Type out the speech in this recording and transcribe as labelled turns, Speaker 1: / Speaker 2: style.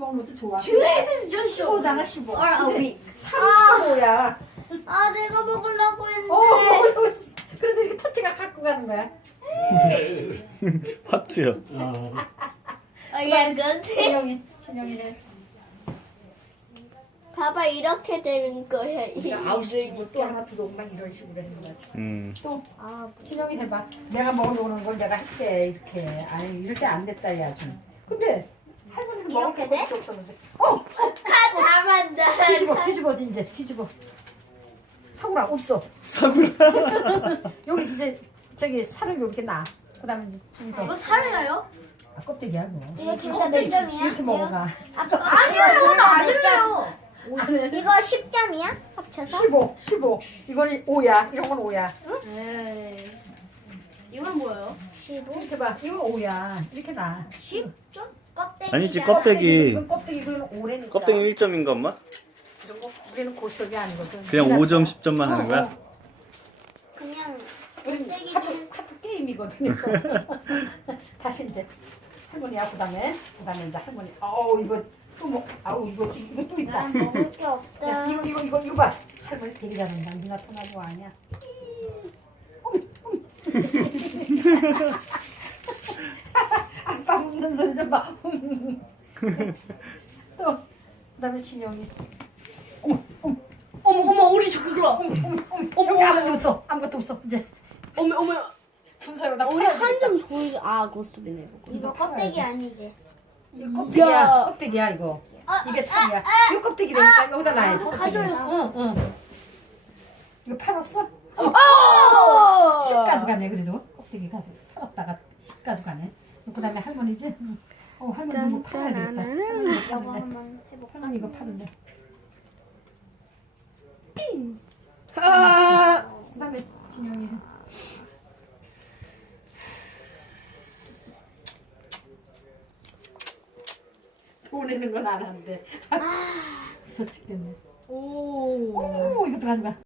Speaker 1: 먹는 것도 좋아.
Speaker 2: 2 days is just
Speaker 1: 15잖아 15.
Speaker 2: or a
Speaker 1: 그치?
Speaker 2: week.
Speaker 1: 35야.
Speaker 3: 아, 내가 먹으려고 했는데.
Speaker 1: 그래도 이렇게 터치가 갖고 가는 거야.
Speaker 4: 화투요.
Speaker 3: 야, 근데
Speaker 1: 진영이네.
Speaker 3: 봐봐, 이렇게 되는 거야.
Speaker 1: 아웃이고 또 하나 들어오고 막 이런 식으로 하는 거지. 또 진영이 해봐. 내가 먹어놓는 걸 내가 할게 이렇게. 아니 이럴 때 안 됐다 야 좀. 근데 할머니는 먹을 게
Speaker 3: 이렇게
Speaker 1: 그렇게 없었는데.
Speaker 3: 다 만다.
Speaker 1: 뒤집어지 이제 뒤집어. 사구라 없어.
Speaker 4: 사구라.
Speaker 1: 여기 이제 저기 살을 이렇게 놔. 그다음에 이제
Speaker 2: 이거
Speaker 1: 여기서
Speaker 2: 살이나요?
Speaker 1: 껍데기야 뭐.
Speaker 3: 이거 진짜 몇 점이야?
Speaker 1: 이렇게 먹어가.
Speaker 2: 아니요, 이거는 안 들려요.
Speaker 1: 오늘
Speaker 3: 이거 10점이야? 합쳐서?
Speaker 1: 15. 이거는 5야. 이런 건 5야.
Speaker 2: 에이. 이건 뭐예요?
Speaker 3: 15?
Speaker 1: 이렇게 봐. 이건 5야. 이렇게 놔.
Speaker 2: 10점?
Speaker 3: 껍데기.
Speaker 4: 아니지, 껍데기.
Speaker 1: 이건 껍데기 이거는 5래니까.
Speaker 4: 껍데기 1점인가 엄마?
Speaker 1: 이런 거 우리는 고스톱이 아니거든.
Speaker 4: 그냥 5점 10점만 하는 거야?
Speaker 3: 그냥
Speaker 1: 우리는
Speaker 3: 껍데기는
Speaker 1: 하트 게임이거든요. 다시 이제 할머니야 그다음에 이제 할머니. 이거 또 뭐? 이거 또 있다.
Speaker 3: 난 먹을 게
Speaker 1: 야,
Speaker 3: 없다.
Speaker 1: 이거 봐. 할머니 되게 잘한다. 누나 통하고 아니야. 아빠 웃는 소리 좀 봐. 또 그다음에 진영이.
Speaker 2: 어머, 우리 저 그거.
Speaker 1: 여기 아무것도 없어. 이제
Speaker 2: 어머.
Speaker 1: 순서로 다
Speaker 2: 우리
Speaker 1: 팔아야
Speaker 2: 한
Speaker 1: 되겠다.
Speaker 2: 점 소리. 아, 고스톱이네.
Speaker 3: 이거 껍데기 아니지?
Speaker 1: 이거 껍데기야.
Speaker 2: 야.
Speaker 1: 껍데기야 이거. 이게 살이야. 이거 껍데기라니까 여기다 놔야지.
Speaker 2: 가져요.
Speaker 1: 응. 이거 팔았어?
Speaker 2: 어!
Speaker 1: 10 가져가네 그래도. 껍데기 팔았다가 10 가져가네. 그다음에 할머니지? 할머니 이거 팔아야 되겠다. 할머니 이거
Speaker 3: 이거
Speaker 1: 팔은데.
Speaker 3: 한번 해볼까?
Speaker 1: 할머니 이거 파는데.
Speaker 2: 아,
Speaker 1: 그다음에 진영이. 보내는 건 안 한대. 그래서 죽겠네.
Speaker 2: 오.
Speaker 1: 이것도 가져가.